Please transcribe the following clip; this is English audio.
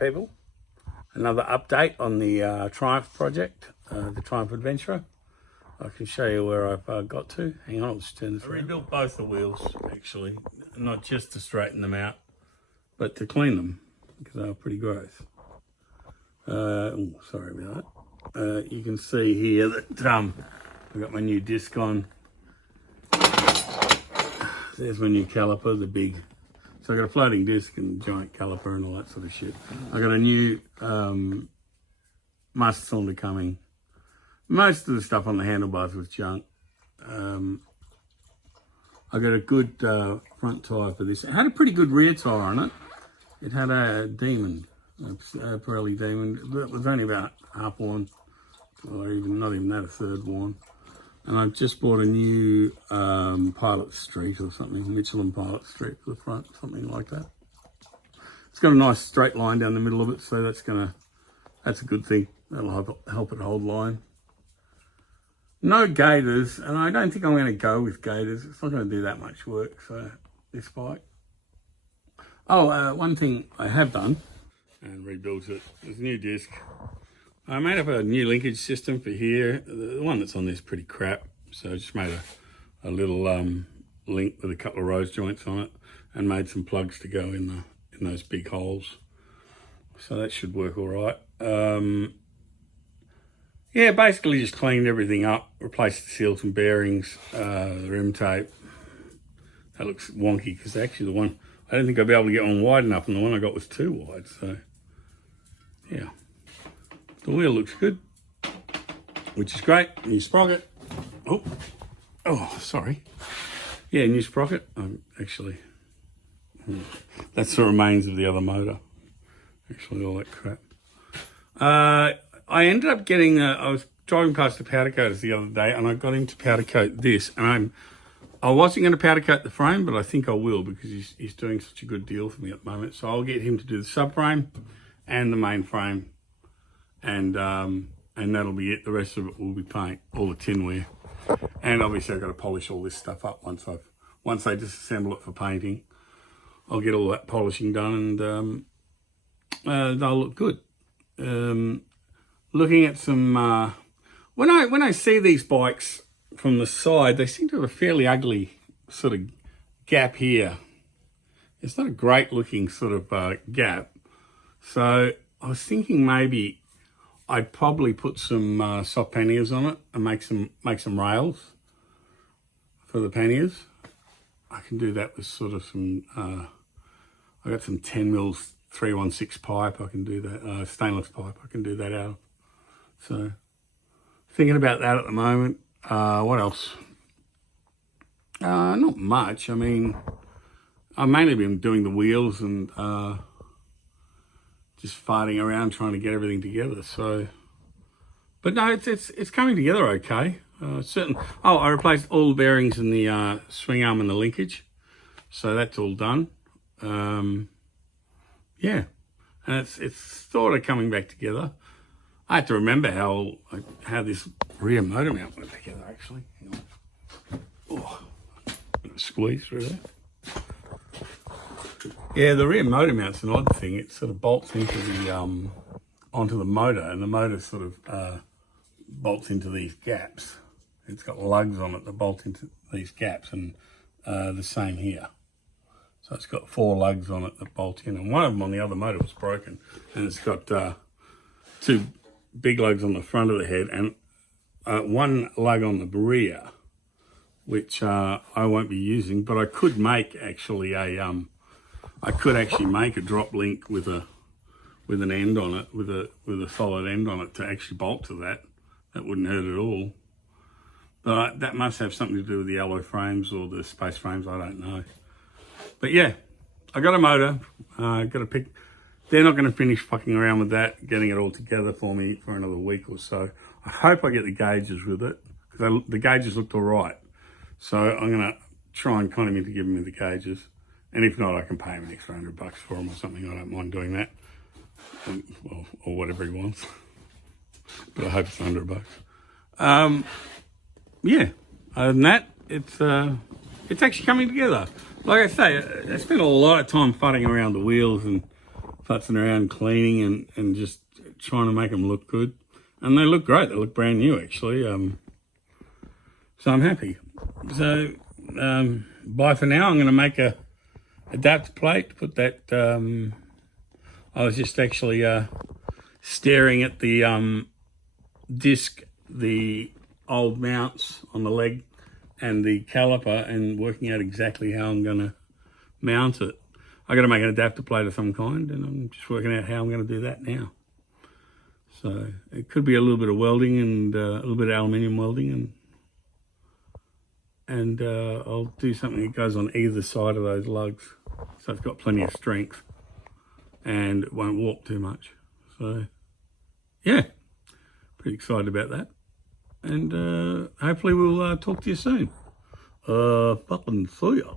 people, another update on the Triumph project, the Triumph Adventurer. I can show you where I've got to. Hang on, I'll just turn this around. I rebuilt both the wheels, actually, not just to straighten them out, but to clean them, because they were pretty gross. Oh, sorry about that. You can see here that I've got my new disc on. There's my new caliper, the big. So I got a floating disc and giant caliper and all that sort of shit. I got a new master cylinder coming. Most of the stuff on the handlebars was junk. I got a good front tyre for this. It had a pretty good rear tyre on it. It had a Demon, a Pirelli Demon. It was only about half worn, or even not even that, a third worn. And I just bought a new Pilot Street or something, Michelin Pilot Street for the front, something like that. It's got a nice straight line down the middle of it, so that's a good thing. That'll help it hold line. No gaiters, and I don't think I'm going to go with gaiters. It's not going to do that much work for this bike. Oh, one thing I have done and rebuilt it is a new disc. I made up a new linkage system for here. The one that's on this is pretty crap, so I just made a little link with a couple of rose joints on it and made some plugs to go in those big holes. So that should work all right. Yeah, basically just cleaned everything up, replaced the seals and bearings, the rim tape. That looks wonky because actually the one, I don't think I'll be able to get one wide enough, and the one I got was too wide, so yeah. The wheel looks good, which is great. New sprocket. Oh, sorry. Yeah, new sprocket. Actually, that's the remains of the other motor. Actually, all that crap. I ended up getting, I was driving past the powder coaters the other day, and I got him to powder coat this. And I wasn't going to powder coat the frame, but I think I will, because he's doing such a good deal for me at the moment. So I'll get him to do the subframe and the main frame. And that'll be it. The rest of it will be paint, all the tinware. And obviously I've got to polish all this stuff up once I disassemble it for painting. I'll get all that polishing done, and they'll look good. Looking at some, when I see these bikes from the side, they seem to have a fairly ugly sort of gap here. It's not a great looking sort of gap. So I was thinking maybe I'd probably put some soft panniers on it and make some rails for the panniers. I can do that with sort of some, I got some 10 mils 316 pipe. I can do that, stainless pipe. I can do that out of. So thinking about that at the moment. What else? Not much. I mean, I've mainly been doing the wheels and just farting around trying to get everything together. So, but no, it's coming together okay. I replaced all the bearings in the swing arm and the linkage, so that's all done. Yeah, and it's sort of coming back together. I have to remember how this rear motor mount went together actually. Hang on. Oh, bit of a squeeze through there. Yeah, the rear motor mount's an odd thing. It sort of bolts into the onto the motor, and the motor sort of bolts into these gaps. It's got lugs on it that bolt into these gaps, and the same here. So it's got 4 lugs on it that bolt in, and one of them on the other motor was broken, and it's got 2 big lugs on the front of the head and 1 lug on the rear, which I won't be using, but I could make actually I could actually make a drop link with an end on it, with a solid end on it to actually bolt to that. That wouldn't hurt at all. But that must have something to do with the alloy frames or the space frames, I don't know. But yeah, I got a motor, got to pick. They're not going to finish fucking around with that, getting it all together for me for another week or so. I hope I get the gauges with it, because the gauges looked all right. So I'm going to try and con him into giving me the gauges. And if not, I can pay him an extra $100 for them or something. I don't mind doing that. Or whatever he wants. But I hope it's $100. Yeah, other than that, it's actually coming together. Like I say, I spent a lot of time fudding around the wheels and putzing around cleaning and just trying to make them look good. And they look great. They look brand new, actually. So I'm happy. So bye for now. I'm going to make a adapter plate to put that. I was just actually staring at the disc, the old mounts on the leg and the caliper, and working out exactly how I'm going to mount it. I got to make an adapter plate of some kind, and I'm just working out how I'm going to do that now. So it could be a little bit of welding and a little bit of aluminium welding, and I'll do something that goes on either side of those lugs, so it's got plenty of strength and it won't warp too much. So yeah, pretty excited about that, and hopefully we'll talk to you soon. Fucking see ya.